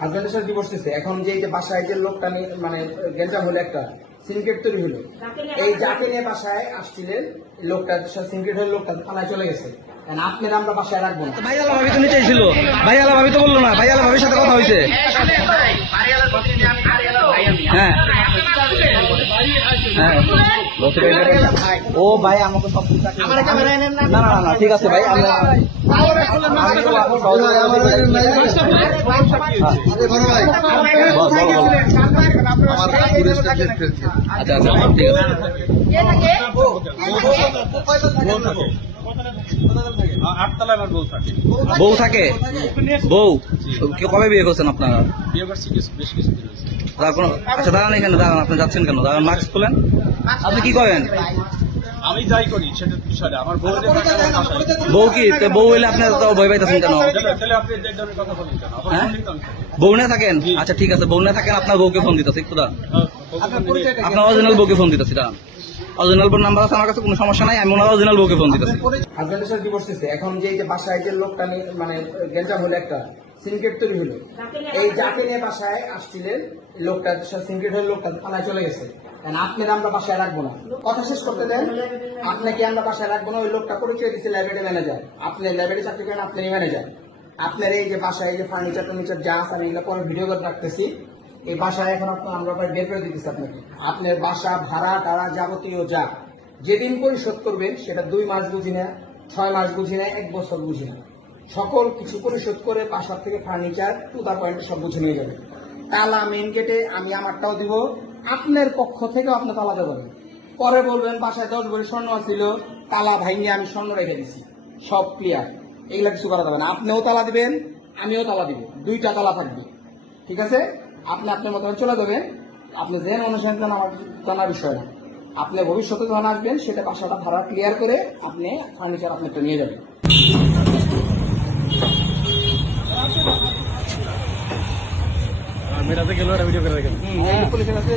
হাজবেন্ডের সাথে ডিভোর্স দিচ্ছে। এখন যে এই যে বাসায় যে লোকটা মানে গেঞ্জাম হলো, একটা সিনক্রেট তৈরি হলো, এই যাকে নিয়ে বাসায় আসছিলেন লোকটা সিনক্রেট হয়ে লোকটা থানায় চলে গেছে। আপনার আমরা বাসায় রাখবো না। ভাই আলা ভাবি তো নিচেই ছিল, ভাই আলা ভাবি তো বললো না, ভাই আলা ভাবির সাথে কথা হয়েছে। হ্যাঁ ও ভাই আমাকে সব না না না ঠিক আছে ভাই, আচ্ছা আচ্ছা ঠিক আছে। বউ থাকে? বউ কবে বিয়ে করছেন আপনারা? আচ্ছা দাঁড়ান এখানে, দাঁড়ান আপনি যাচ্ছেন কেন? দাঁড়ান, মাস্ক খুলেন। আপনি কি করেন? আমি যাই করি সেটা বিষয়টা আমার বউ কি বউ হইলে আপনার তো ভয় পাইতেছেন কেন? হ্যাঁ বউ না থাকেন? আচ্ছা ঠিক আছে, বউ না থাকেন, আপনার বউকে ফোন দিতেছে একটু দাঁড়ান, আপনার অরিজিনাল বউকে ফোন দিতেছি। দাঁড়ান, অরিজিনাল বউর নাম্বার আছে আমার কাছে, কোনো সমস্যা নাই, আমি ওনার অরিজিনাল বউকে ফোন দিতেছি। হাজবেন্ডের সাথে ডিভোর্স দিচ্ছে। এখন যে এই যে বাসায় যে লোকটা মানে গেঞ্জাম হলো, একটা সিনক্রেট তৈরি হলো, এই যাকে নিয়ে বাসায় আসছিলেন লোকটা সিনক্রেট হয়ে লোকটা থানায় চলে গেছে। আপনার আমরা বাসায় রাখবো না। কথা শেষ করতে দেন। আপনাকে আমরা বাসায় রাখবো না। ওই লোকটা পরিচয় দিচ্ছে লাইব্রেরি ম্যানেজার। আপনি লাইব্রেরি চাকরি করেন, আপনারই ম্যানেজার। আপনার এই যে বাসায় এই যে ফার্নিচার টার্নিচার যা আছে আমি এগুলো পরে ভিডিও করে রাখতেছি। এই বাসায় এখন আমরা বের করে দিতেছি আপনাকে। আপনার বাসা ভাড়া টাড়া যাবতীয় যা যেদিন পরিশোধ করবেন সেটা 2 মাস বুঝি না, 6 মাস বুঝি না, 1 বছর বুঝি না, সকল কিছু পরিশোধ করে বাসার থেকে ফার্নিচার টু দা পয়েন্ট সব বুঝে নিয়ে যাবে। তালা মেইন গেটে আমি আমারটাও দিব, আপনার পক্ষ থেকেও আপনি তালা দেবেন। পরে বলবেন বাসায় 10 ভরি স্বর্ণ ছিল, তালা ভাঙিয়ে আমি স্বর্ণ রেখে দিছি, সব ক্লিয়ার। এগুলা কিছু করা যাবে না। আপনিও তালা দিবেন, আমিও তালা দিব, 2টা তালা থাকবে। ঠিক আছে? আপনি আপনার মতো চলে যাবেন। আপনি যে অনুসন্ধান আমার জানার বিষয় না। আপনি ভবিষ্যতে যখন আসবেন সেটা বাসাটা ভাড়া ক্লিয়ার করে আপনি ফার্নিচার আপনারটা নিয়ে যাবেন। মেয়েটাতে গেল ভিডিও করে রাখেন। পুলিশের কাছে